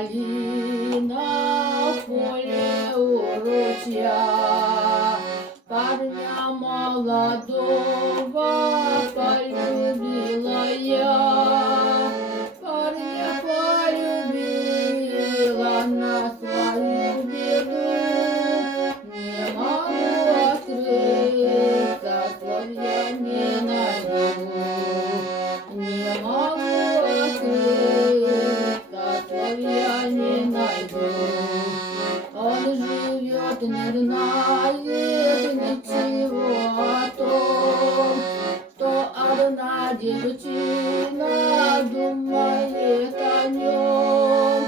калина в поле у ручья. Парня молодого полюбила я. Парня полюбила на свою беду. Не могу открыться, слов я не найду. Не могу открыться, слов я не найду. Он живет, не знает ничего о том, что одна девчина думает о нем.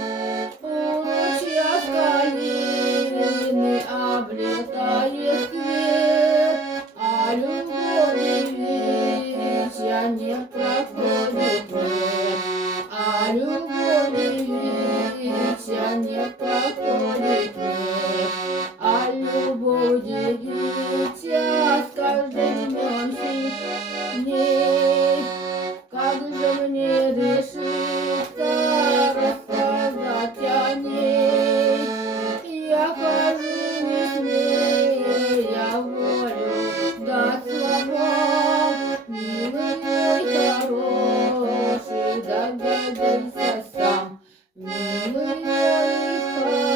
У ручья с калины облетает свет, а любовь веча не проходит век. А любовь веча не проходит век. А любовь девичья с каждым днем сильней. Как же мне решиться рассказать о ней? Я хожу не смея волю дать словам. Милый мой хороший, догадайся сам. Милый мой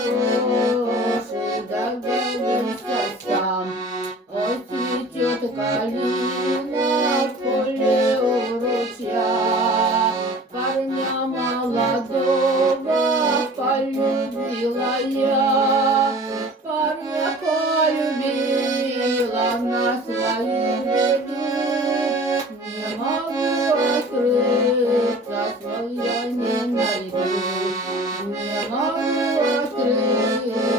хороший, догадайся сам. Ой, цветет калина в поле у ручья. Парня молодого полюбила я. Парня полюбила на свою беду. Не могу открыться, слов я не найду. Не могу открыться.